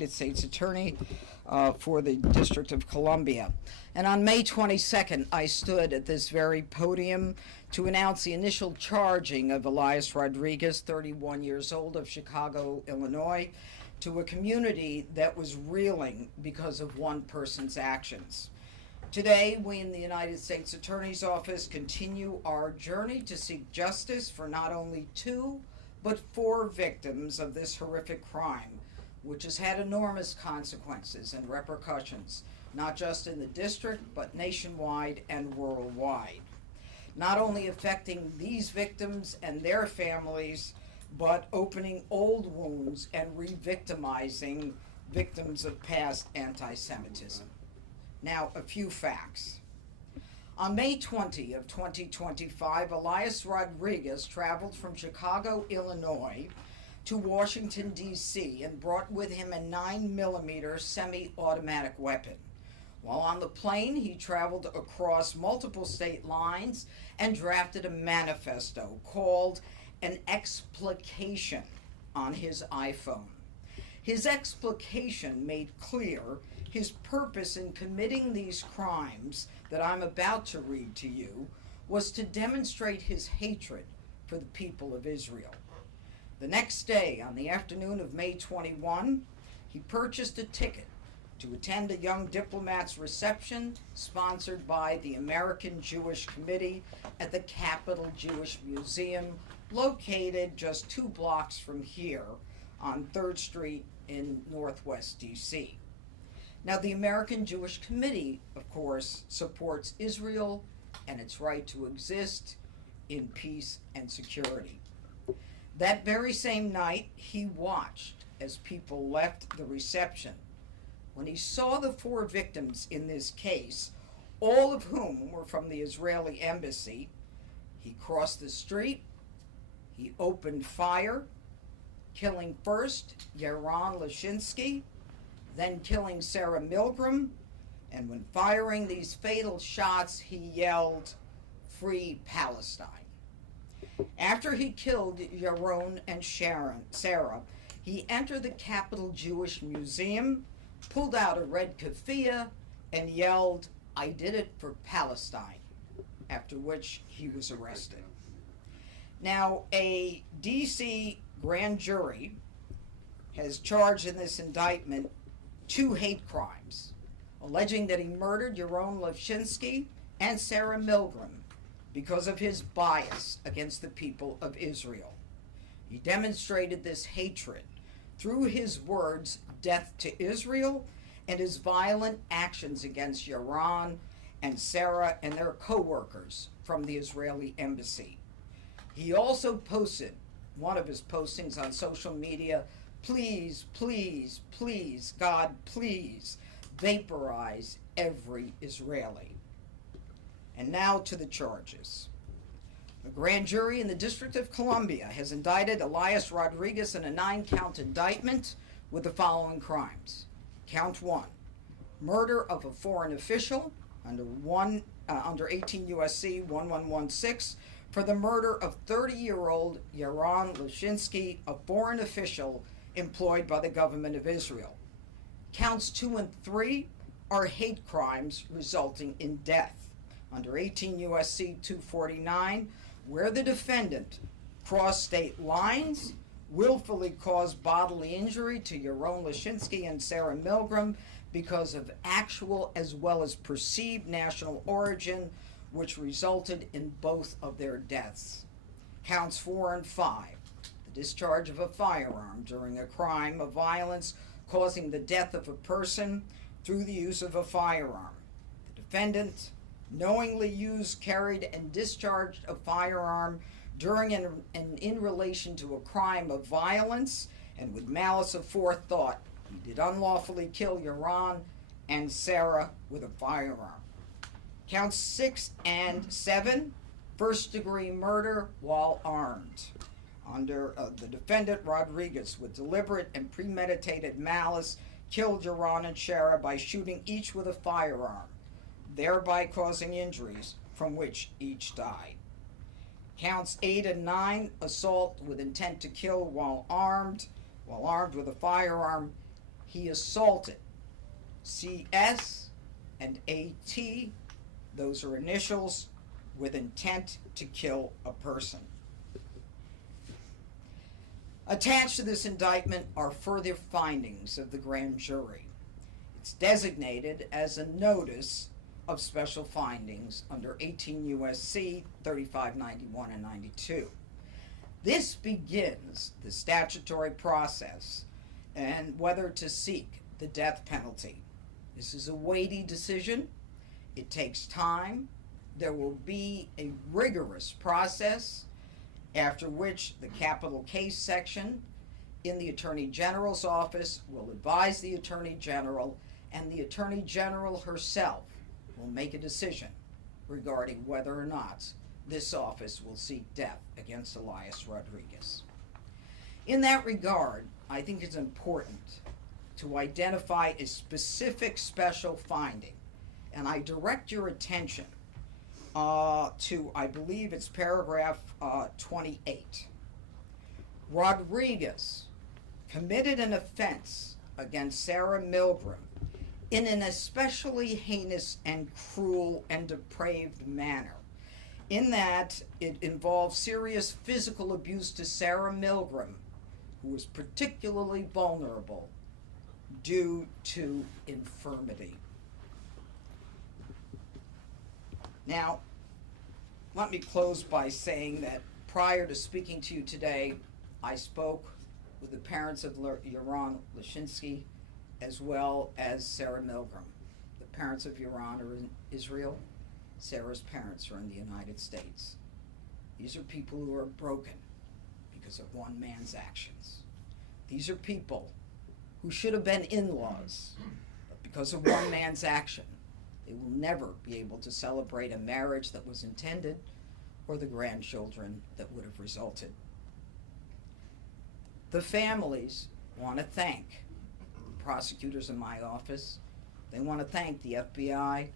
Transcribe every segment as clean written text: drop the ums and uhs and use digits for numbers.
United States Attorney for the District of Columbia. And on May 22nd, I stood at this very podium to announce the initial charging of Elias Rodriguez, 31 years old, of Chicago, Illinois, to a community that was reeling because of one person's actions. Today, we in the United States Attorney's Office continue our journey to seek justice for not only 2, but 4 victims of this horrific crime, which has had enormous consequences and repercussions, not just in the district, but nationwide and worldwide. Not only affecting these victims and their families, but opening old wounds and re-victimizing victims of past anti-Semitism. Now, a few facts. On May 20 of 2025, Elias Rodriguez traveled from Chicago, Illinois, to Washington, D.C., and brought with him a 9mm semi-automatic weapon. While on the plane, he traveled across multiple state lines and drafted a manifesto called an explication on his iPhone. His explication made clear his purpose in committing these crimes that I'm about to read to you was to demonstrate his hatred for the people of Israel. The next day, on the afternoon of May 21, he purchased a ticket to attend a young diplomat's reception sponsored by the American Jewish Committee at the Capitol Jewish Museum, located just 2 blocks from here on 3rd Street in Northwest D.C. Now, the American Jewish Committee, of course, supports Israel and its right to exist in peace and security. That very same night, he watched as people left the reception. When he saw the 4 victims in this case, all of whom were from the Israeli embassy, he crossed the street, he opened fire, killing first Yaron Lashinsky, then killing Sarah Milgram, and when firing these fatal shots, he yelled, "Free Palestine." After he killed Yaron and Sarah, he entered the Capitol Jewish Museum, pulled out a red keffiyeh, and yelled, "I did it for Palestine," after which he was arrested. Now, a D.C. grand jury has charged in this indictment 2 hate crimes, alleging that he murdered Yaron Lashinsky and Sarah Milgram because of his bias against the people of Israel. He demonstrated this hatred through his words, "death to Israel," and his violent actions against Yaron and Sarah and their co-workers from the Israeli embassy. He also posted one of his postings on social media, "Please, please, please, God, please, vaporize every Israeli." And now to the charges. The grand jury in the District of Columbia has indicted Elias Rodriguez in a 9-count indictment with the following crimes. Count 1, murder of a foreign official under 18 U.S.C. 1116 for the murder of 30-year-old Yaron Lashinsky, a foreign official employed by the government of Israel. Counts 2 and 3 are hate crimes resulting in death under 18 U.S.C. 249, where the defendant crossed state lines, willfully caused bodily injury to Yaron Lashinsky and Sarah Milgram because of actual as well as perceived national origin, which resulted in both of their deaths. Counts 4 and 5, the discharge of a firearm during a crime of violence causing the death of a person through the use of a firearm. The defendant knowingly used, carried, and discharged a firearm during and in relation to a crime of violence, and with malice aforethought, he did unlawfully kill Yaron and Sarah with a firearm. Counts 6 and 7, first-degree murder while armed. Under the defendant Rodriguez, with deliberate and premeditated malice, killed Yaron and Sarah by shooting each with a firearm, thereby causing injuries from which each died. Counts 8 and 9, assault with intent to kill while armed with a firearm. he assaulted CS and AT, those are initials, with intent to kill a person. Attached to this indictment are further findings of the grand jury. It's designated as a notice of special findings under 18 U.S.C. 3591 and 92. This begins the statutory process and whether to seek the death penalty. This is a weighty decision. It takes time. There will be a rigorous process, after which the capital case section in the Attorney General's office will advise the Attorney General, and the Attorney General herself will make a decision regarding whether or not this office will seek death against Elias Rodriguez. In that regard, I think it's important to identify a specific special finding, and I direct your attention to, I believe it's paragraph 28. Rodriguez committed an offense against Sarah Milgram in an especially heinous and cruel and depraved manner, in that it involved serious physical abuse to Sarah Milgram, who was particularly vulnerable due to infirmity. Now, let me close by saying that prior to speaking to you today, I spoke with the parents of Yaron Lashinsky as well as Sarah Milgram. The parents of Yaron are in Israel. Sarah's parents are in the United States. These are people who are broken because of one man's actions. These are people who should have been in-laws, but because of one man's action, they will never be able to celebrate a marriage that was intended or the grandchildren that would have resulted. The families want to thank the prosecutors in my office. They want to thank the FBI,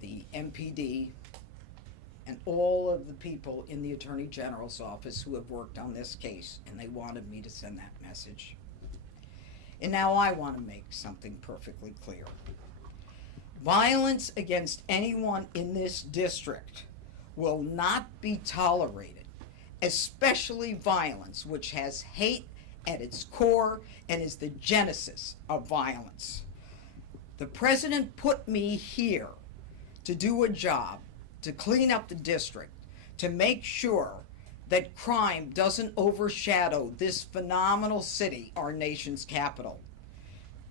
the MPD, and all of the people in the Attorney General's office who have worked on this case, and they wanted me to send that message. And now I want to make something perfectly clear. Violence against anyone in this district will not be tolerated, especially violence which has hate at its core and is the genesis of violence. The president put me here to do a job, to clean up the district, to make sure that crime doesn't overshadow this phenomenal city, our nation's capital.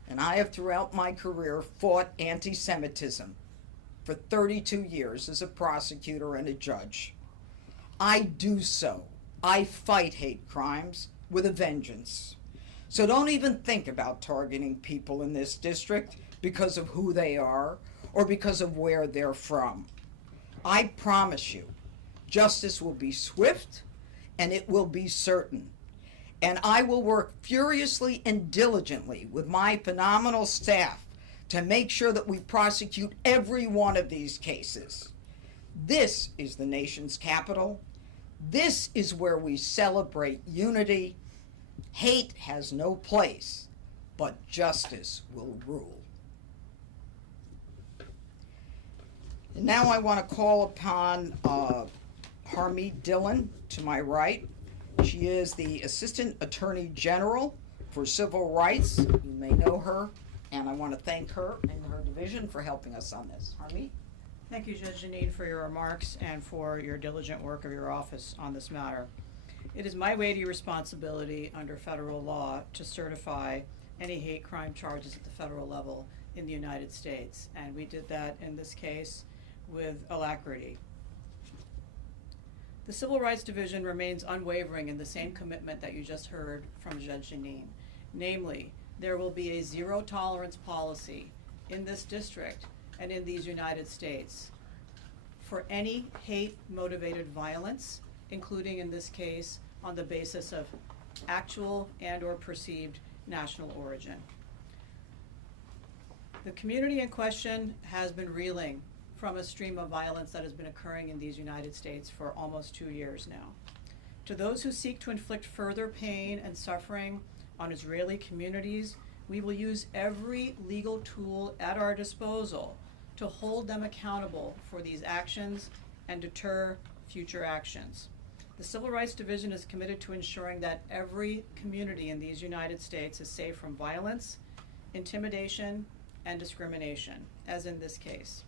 And I have throughout my career fought anti-Semitism for 32 years as a prosecutor and a judge. I do so. I fight hate crimes with a vengeance. So don't even think about targeting people in this district because of who they are or because of where they're from. I promise you, justice will be swift and it will be certain. And I will work furiously and diligently with my phenomenal staff to make sure that we prosecute every one of these cases. This is the nation's capital. This is where we celebrate unity. Hate has no place, but justice will rule. And now I want to call upon Harmeet Dillon to my right. She is the Assistant Attorney General for Civil Rights. You may know her, and I want to thank her and her division for helping us on this. Harmeet? Thank you, Judge Jeanine, for your remarks and for your diligent work of your office on this matter. It is my weighty responsibility under federal law to certify any hate crime charges at the federal level in the United States, and we did that in this case with alacrity. The Civil Rights Division remains unwavering in the same commitment that you just heard from Judge Jeanine. Namely, there will be a zero tolerance policy in this district and in these United States for any hate-motivated violence, including in this case on the basis of actual and or perceived national origin. The community in question has been reeling from a stream of violence that has been occurring in these United States for almost 2 years now. To those who seek to inflict further pain and suffering on Israeli communities, We will use every legal tool at our disposal to hold them accountable for these actions and deter future actions. The Civil Rights Division is committed to ensuring that every community in these United States is safe from violence, intimidation, and discrimination, as in this case.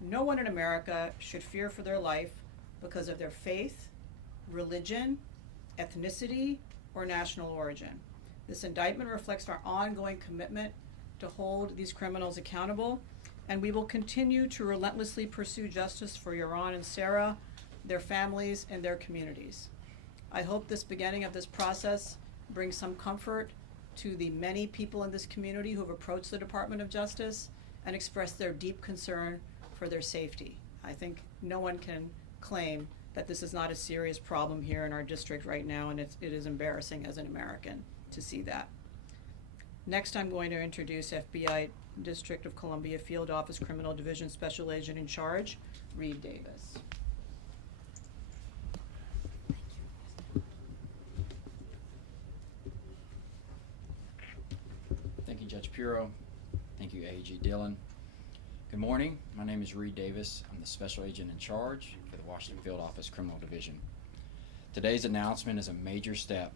No one in America should fear for their life because of their faith, religion, ethnicity, or national origin. This indictment reflects our ongoing commitment to hold these criminals accountable, and we will continue to relentlessly pursue justice for Yaron and Sarah, their families, and their communities. I hope this beginning of this process brings some comfort to the many people in this community who have approached the Department of Justice and expressed their deep concern for their safety. I think no one can claim that this is not a serious problem here in our district right now, and it is embarrassing as an American to see that. Next, I'm going to introduce FBI District of Columbia Field Office Criminal Division Special Agent in Charge, Reed Davis. Thank you, Judge Pirro. Thank you, AG Dillon. Good morning. My name is Reed Davis. I'm the Special Agent in Charge for the Washington Field Office Criminal Division. Today's announcement is a major step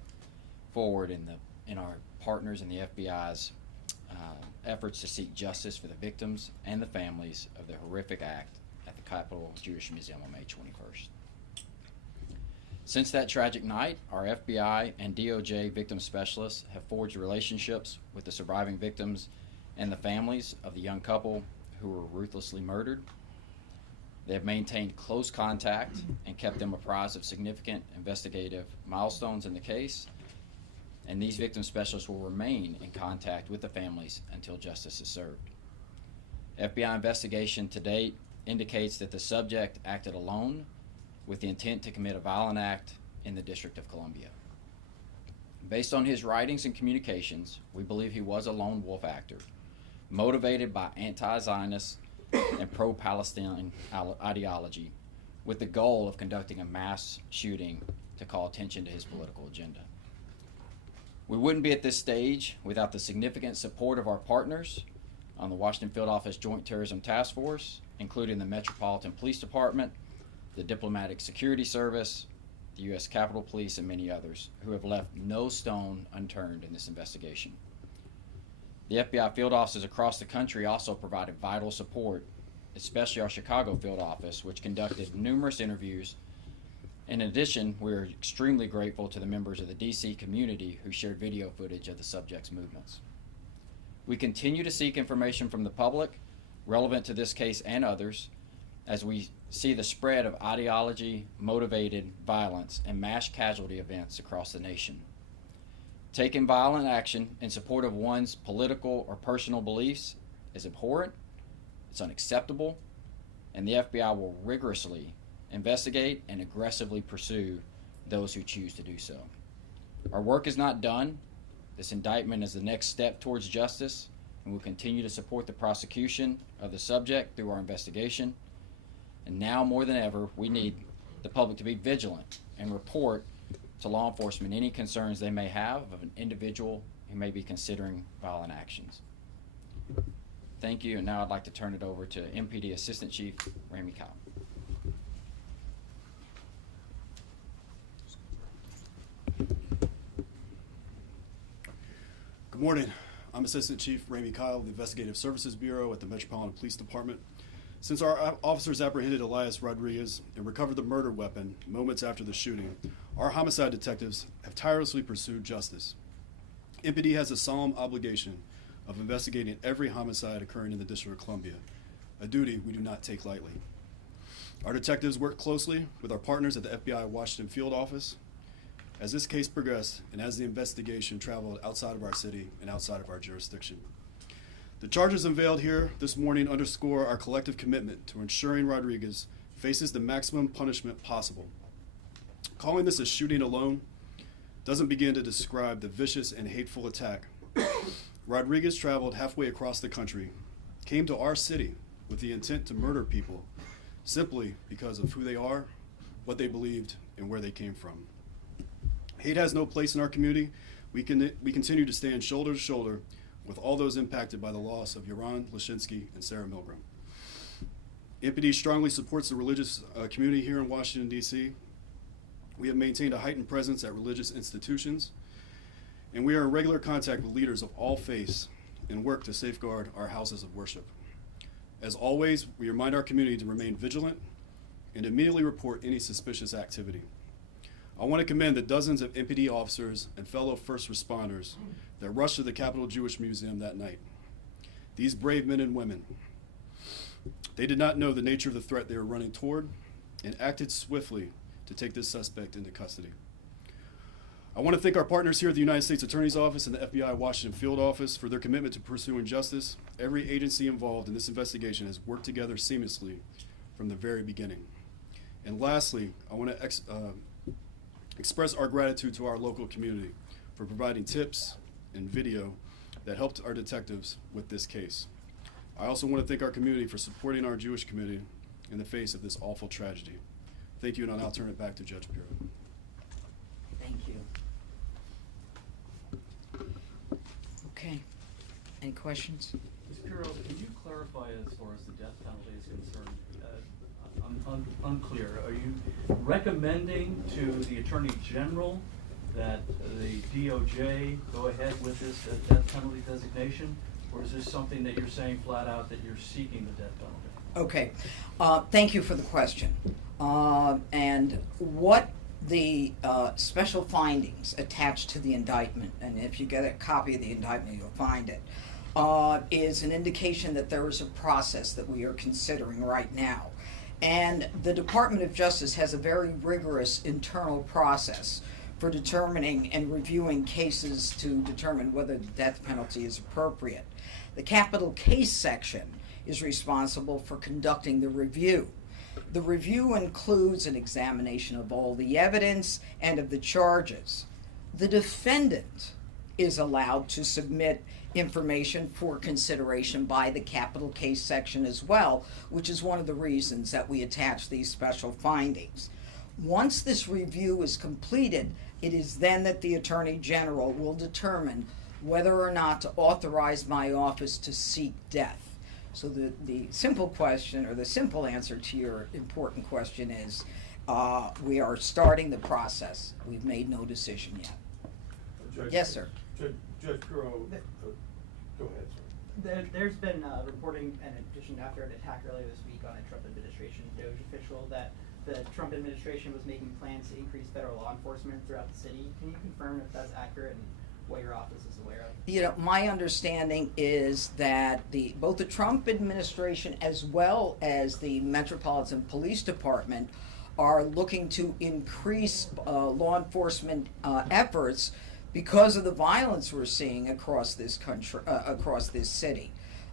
forward in our partners in the FBI's efforts to seek justice for the victims and the families of the horrific act at the Capitol Jewish Museum on May 21st. Since that tragic night, our FBI and DOJ victim specialists have forged relationships with the surviving victims and the families of the young couple who were ruthlessly murdered. They have maintained close contact and kept them apprised of significant investigative milestones in the case, and these victim specialists will remain in contact with the families until justice is served. FBI investigation to date indicates that the subject acted alone with the intent to commit a violent act in the District of Columbia. Based on his writings and communications, we believe he was a lone wolf actor, motivated by anti-Zionist and pro-Palestine ideology, with the goal of conducting a mass shooting to call attention to his political agenda. We wouldn't be at this stage without the significant support of our partners on the Washington Field Office Joint Terrorism Task Force, including the Metropolitan Police Department, the Diplomatic Security Service, the U.S. Capitol Police, and many others who have left no stone unturned in this investigation. The FBI field offices across the country also provided vital support, especially our Chicago field office, which conducted numerous interviews. In addition, we are extremely grateful to the members of the D.C. community who shared video footage of the subject's movements. We continue to seek information from the public relevant to this case and others as we see the spread of ideology-motivated violence and mass casualty events across the nation. Taking violent action in support of one's political or personal beliefs is abhorrent, it's unacceptable, and the FBI will rigorously investigate and aggressively pursue those who choose to do so. Our work is not done. This indictment is the next step towards justice, and we'll continue to support the prosecution of the subject through our investigation. And now more than ever, we need the public to be vigilant and report to law enforcement any concerns they may have of an individual who may be considering violent actions. Thank you, and now I'd like to turn it over to MPD Assistant Chief Ramey Kyle. Good morning. I'm Assistant Chief Ramey Kyle of the Investigative Services Bureau at the Metropolitan Police Department. Since our officers apprehended Elias Rodriguez and recovered the murder weapon moments after the shooting, our homicide detectives have tirelessly pursued justice. MPD has a solemn obligation of investigating every homicide occurring in the District of Columbia, a duty we do not take lightly. Our detectives work closely with our partners at the FBI Washington Field Office. As this case progressed and as the investigation traveled outside of our city and outside of our jurisdiction. The charges unveiled here this morning underscore our collective commitment to ensuring Rodriguez faces the maximum punishment possible. Calling this a shooting alone doesn't begin to describe the vicious and hateful attack. Rodriguez traveled halfway across the country, came to our city with the intent to murder people simply because of who they are, what they believed, and where they came from. Hate has no place in our community. We continue to stand shoulder to shoulder with all those impacted by the loss of Yaron Lashinsky and Sarah Milgram. MPD strongly supports the religious community here in Washington, D.C. We have maintained a heightened presence at religious institutions, and we are in regular contact with leaders of all faiths and work to safeguard our houses of worship. As always, we remind our community to remain vigilant and immediately report any suspicious activity. I want to commend the dozens of MPD officers and fellow first responders that rushed to the Capitol Jewish Museum that night. These brave men and women, they did not know the nature of the threat they were running toward and acted swiftly to take this suspect into custody. I want to thank our partners here at the United States Attorney's Office and the FBI Washington Field Office for their commitment to pursuing justice. Every agency involved in this investigation has worked together seamlessly from the very beginning. And lastly, I want to express our gratitude to our local community for providing tips and video that helped our detectives with this case. I also want to thank our community for supporting our Jewish community in the face of this awful tragedy. Thank you, and I'll now turn it back to Judge Pirro. Thank you. Okay. Any questions? Ms. Pirro, can you clarify as far as the death penalty is concerned? I'm unclear. Are you recommending to the Attorney General that the DOJ go ahead with this death penalty designation? Or is this something that you're saying flat out that you're seeking the death penalty? Okay. Thank you for the question. And what the special findings attached to the indictment, and if you get a copy of the indictment, you'll find it, is an indication that there is a process that we are considering right now. And the Department of Justice has a very rigorous internal process for determining and reviewing cases to determine whether the death penalty is appropriate. The capital case section is responsible for conducting the review. The review includes an examination of all the evidence and of the charges. The defendant is allowed to submit information for consideration by the capital case section as well, which is one of the reasons that we attach these special findings. Once this review is completed, it is then that the Attorney General will determine whether or not to authorize my office to seek death. So the simple question, or the simple answer to your important question is, we are starting the process. We've made no decision yet. Yes, sir. Judge Pirro, go ahead, sir. There's been reporting, in addition after an attack earlier this week on a Trump administration DOJ official, that the Trump administration was making plans to increase federal law enforcement throughout the city. Can you confirm if that's accurate and what your office is aware of? You know, my understanding is that both the Trump administration as well as the Metropolitan Police Department are looking to increase law enforcement efforts because of the violence we're seeing across this country, across this city.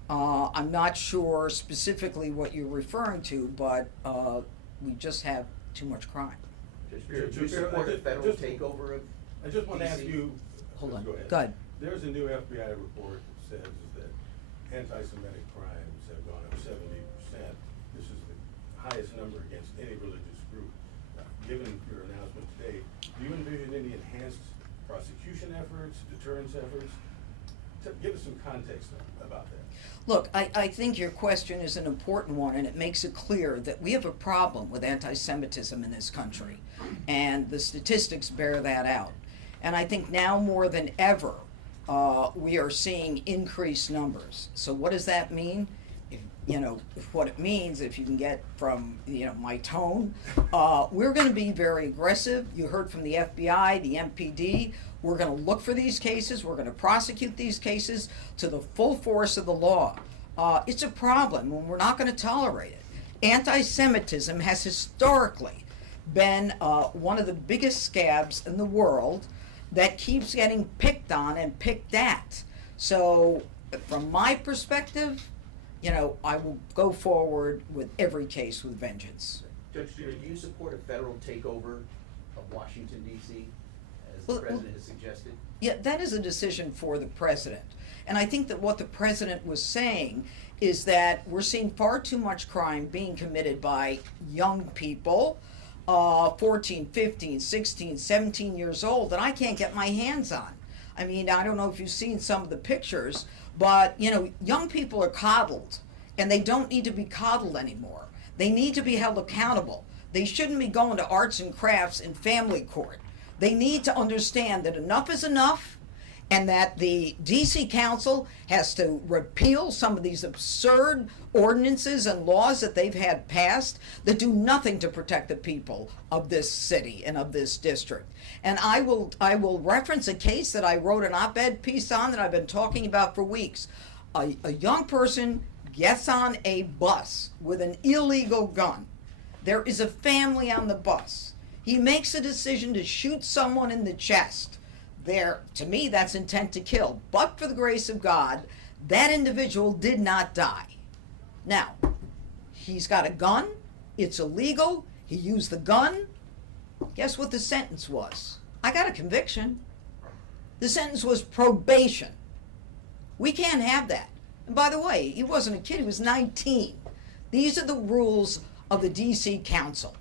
I'm not sure specifically what you're referring to, but we just have too much crime. Judge Do you Pirro, support a federal takeover of I just want to ask DC? you. Hold on. Go ahead. Go ahead. There's a new FBI report that says that anti-Semitic crimes have gone up 70%. This is the highest number against any religious group. Given your announcement today, do you envision any enhanced prosecution efforts, deterrence efforts? Give us some context about that. Look, I think your question is an important one, and it makes it clear that we have a problem with anti-Semitism in this country, and the statistics bear that out. And I think now more than ever, we are seeing increased numbers. So what does that mean? What it means, if you can get from, my tone, we're going to be very aggressive. You heard from the FBI, the MPD. We're going to look for these cases. We're going to prosecute these cases to the full force of the law. It's a problem, and we're not going to tolerate it. Anti-Semitism has historically been one of the biggest scabs in the world that keeps getting picked on and picked at. So, from my perspective, I will go forward with every case with vengeance. Judge, do you support a federal takeover of Washington, D.C., as the Well, president has suggested? Yeah, that is a decision for the president. And I think that what the president was saying is that we're seeing far too much crime being committed by young people, 14, 15, 16, 17 years old, that I can't get my hands on. I mean, I don't know if you've seen some of the pictures, But, you know, young people are coddled, and they don't need to be coddled anymore. They need to be held accountable. They shouldn't be going to arts and crafts in family court. They need to understand that enough is enough, and that the DC Council has to repeal some of these absurd ordinances and laws that they've had passed that do nothing to protect the people of this city and of this district. And I will reference a case that I wrote an op-ed piece on that I've been talking about for weeks. A young person gets on a bus with an illegal gun. There is a family on the bus. He makes a decision to shoot someone in the chest. There, to me, that's intent to kill. But for the grace of God, that individual did not die. Now, he's got a gun. It's illegal. He used the gun. Guess what the sentence was? I got a conviction. The sentence was probation. We can't have that. And by the way, he wasn't a kid. He was 19. These are the rules of the DC Council.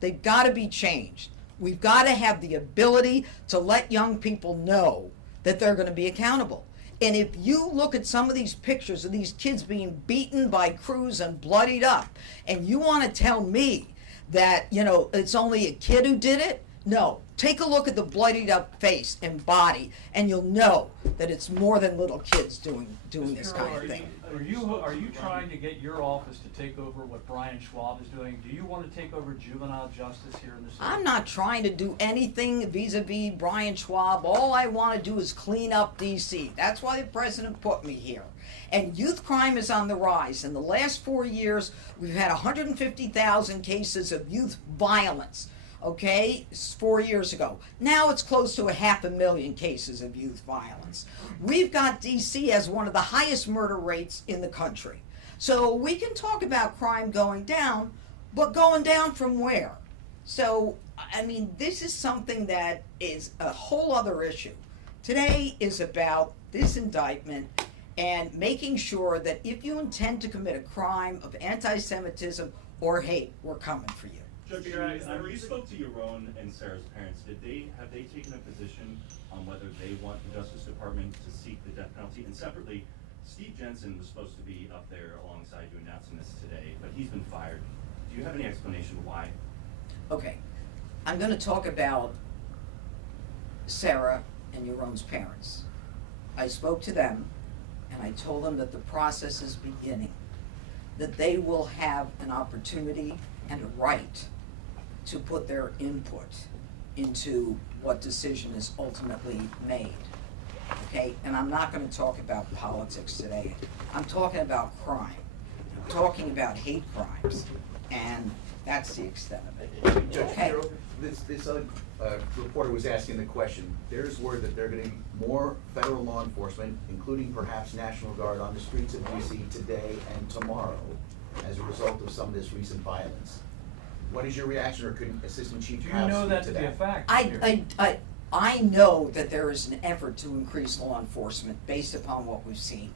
They've got to be changed. We've got to have the ability to let young people know that they're going to be accountable. And if you look at some of these pictures of these kids being beaten by crews and bloodied up, and you want to tell me that, you know, it's only a kid who did it, no. Take a look at the bloodied up face and body, and you'll know that it's more than little kids doing this kind of thing. Are you trying to get your office to take over what Brian Schwab is doing? Do you want to take over juvenile justice here in the city? I'm not trying to do anything vis-a-vis Brian Schwab. All I want to do is clean up DC. That's why the president put me here. And youth crime is on the rise. In the last 4 years, we've had 150,000 cases of youth violence. Okay, 4 years ago. Now it's close to 500,000 cases of youth violence. We've got DC as one of the highest murder rates in the country. So we can talk about crime going down, but going down from where? So, I mean, this is something that is a whole other issue. Today is about this indictment and making sure that if you intend to commit a crime of anti-Semitism or hate, we're coming for you. Judge, you spoke to your own and Sarah's parents. Have they taken a position on whether they want the Justice Department to seek the death penalty? And separately, Steve Jensen was supposed to be up there alongside you announcing this today, but he's been fired. Do you have any explanation why? Okay, I'm going to talk about Sarah and Yaron's parents. I spoke to them, and I told them that the process is beginning, that they will have an opportunity and a right to put their input into what decision is ultimately made. Okay, and I'm not going to talk about politics today. I'm talking about crime. I'm talking about hate crimes, and that's the extent of it. Judge Okay. Pirro, this other reporter was asking the question. There's word that there are going to be more federal law enforcement, including perhaps National Guard, on the streets of DC today and tomorrow as a result of some of this recent violence. What is your reaction, or could Assistant Chief Do you House know speak that to to be a that? fact? I know that there is an effort to increase law enforcement based upon what we've seen.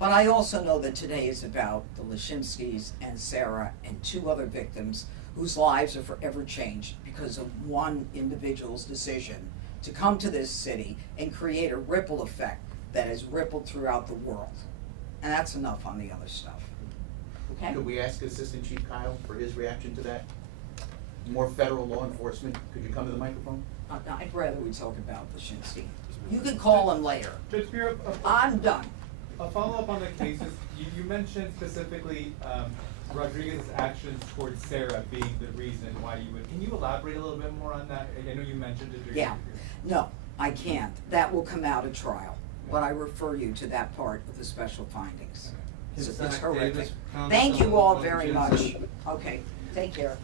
But I also know that today is about the Leszczynskis and Sarah and 2 other victims whose lives are forever changed because of one individual's decision to come to this city and create a ripple effect that has rippled throughout the world. And that's enough on the other stuff. Okay? Could we ask Assistant Chief Kyle for his reaction to that? More federal law enforcement? Could you come to the microphone? I'd rather we talk about Leszczynski. You can call him later. Judge Pirro, I'm done. a follow-up on the cases. You mentioned specifically Rodriguez's actions towards Sarah being the reason why you would. Can you elaborate a little bit more on that? I know you mentioned it during Yeah. No, I can't. That will come out at trial. But I refer you to that part of the special findings. It's horrific. Thank you all very much. Okay, take care.